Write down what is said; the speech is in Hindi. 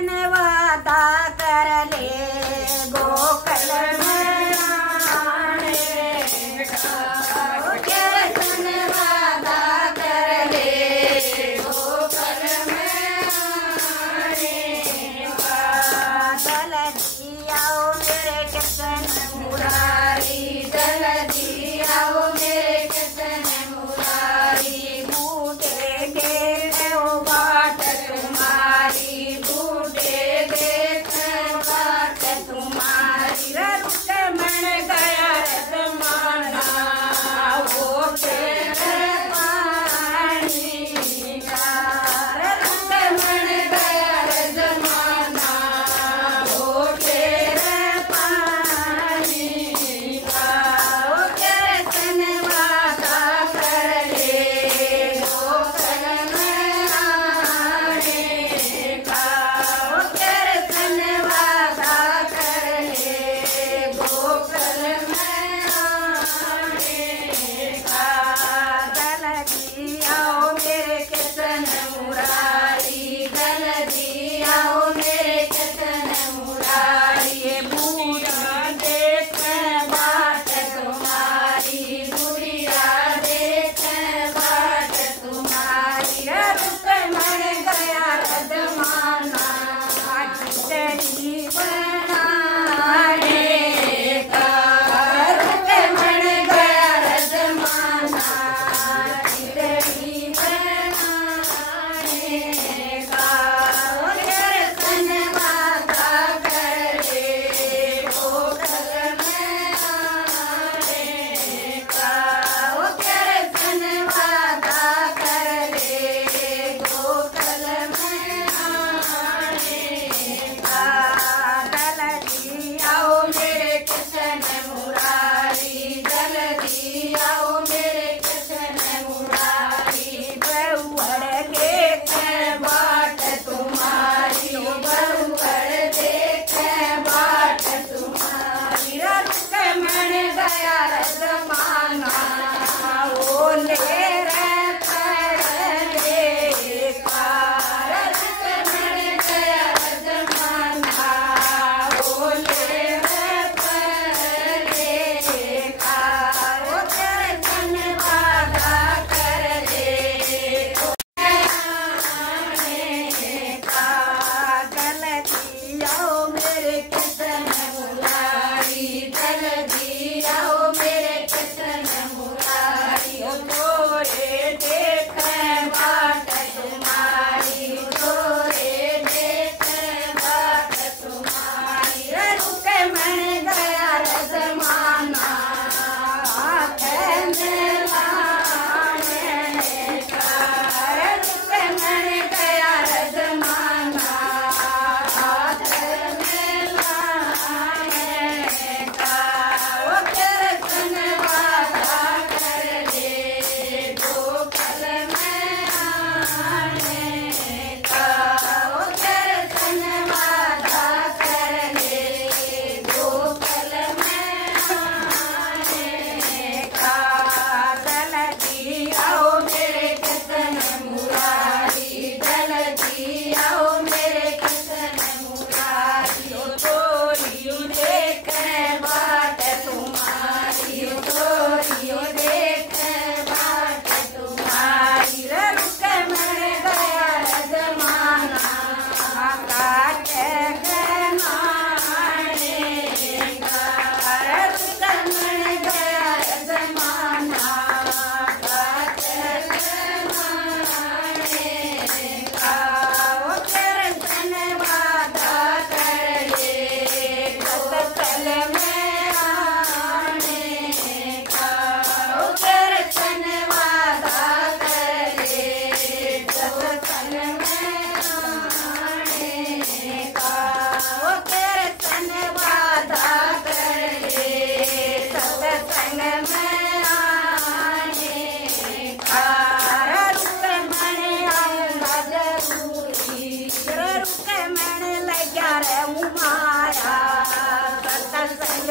कृष्ण वादा कर ले गोकुल में आने का। कृष्ण वादा कर ले गोकुल में आने का। जल्दी आओ मेरे कृष्ण मुरारी, जल्दी आओ मेरे कृष्ण मुरारी। बूढ़े देखे बाट तुम्हारी, बूढ़े देखे बाट तुम्हारी। रुक्मण गया रजमाना हो तेरे पानी का। रुक्मण गया रजमाना हो तेरे पानी का। कृष्ण वादा कर ले गोकुल में आने का। कृष्ण वादा कर ले गोकुल में आने का। जल्दी आओ मेरे कृष्ण मुरारी, जल्दी आओ मेरे कृष्ण मुरारी। बुढ़िया देखे बाट तुम्हारी, बुढ़िया देखे बाट तुम्हारी। रुक्मण गया रजमाना खिचड़ी बनाने का। रुक्मण गया रजमाना खिचड़ी बनाने का। कृष्ण वादा कर ले गोकुल में आने का। कृष्ण वादा कर ले गोकुल में आने का। जल्दी आओ मेरे कृष्ण मुरारी, जल्दी आओ मेरे कृष्ण मुरारी। बहुवर देखे बाट तुम्हारी, बहुवर देखे बाट तुम्हारी। रुक्मण गया रजमाना ओ ले रे पड़ने का। रुक्मण गया रजमाना ओ ले रे पड़ने का। कृष्ण वादा कर ले आने का। जल्दी आओ मेरे कृष्ण मुरारी, जल्दी आओ मेरे कृष्ण मुरारी। ओ तोरे देखे बाट तुम्हारी, तोरे देखे बाट तुम्हारी। रुक्मण गया रजमाना हाथ में लाने का। रुक्मण गया रजमाना हाथ में लाने का। कृष्ण वादा कर ले गोकुल में आने का। कृष्ण वादा कर ले गोकुल में आने का। जल्दी आओ मेरे कृष्ण मुरारी, जल्दी आओ मेरे कृष्ण मुरारी। ओ तोरी देखे बाट तुम्हारी, ओ तोरी देखे बाट तुम्हारी। रुक्मण गया रजमाना काटे गनाने का। रुक्मण गया रजमाना काटे गनाने का। कृष्ण वादा कर ले गोकुल में आने का। कृष्ण वादा कर ले गोकुल में आने का। कृष्ण वादा कर ले सत्संग में आने का। रुक्मण आऊंगा जरूरी, रुक्मण लगा रे उमारा सत्संग